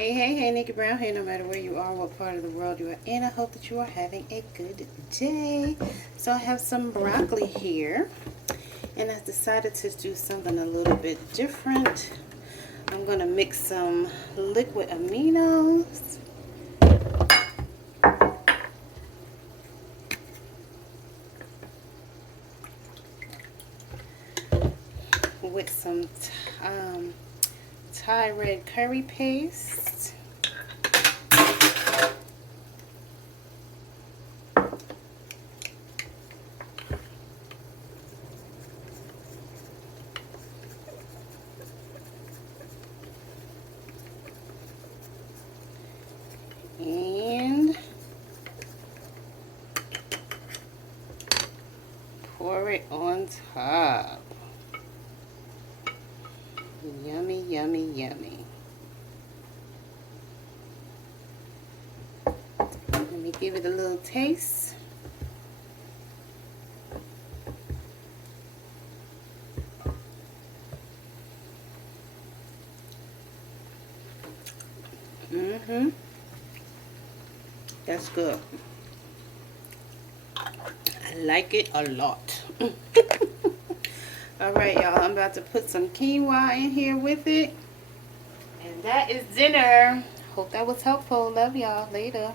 Hey, Nickie Brown here. No matter where you are, what part of the world you are in, I hope that you are having a good day. So I have some broccoli here, and I decided to do something a little bit different. I'm going to mix some liquid aminos with some Thai red curry paste. And pour it on top. Yummy, yummy, yummy. Let me give it a little taste. That's good. I like it a lot. Alright, y'all. I'm about to put some quinoa in here with it. And that is dinner. Hope that was helpful. Love y'all. Later.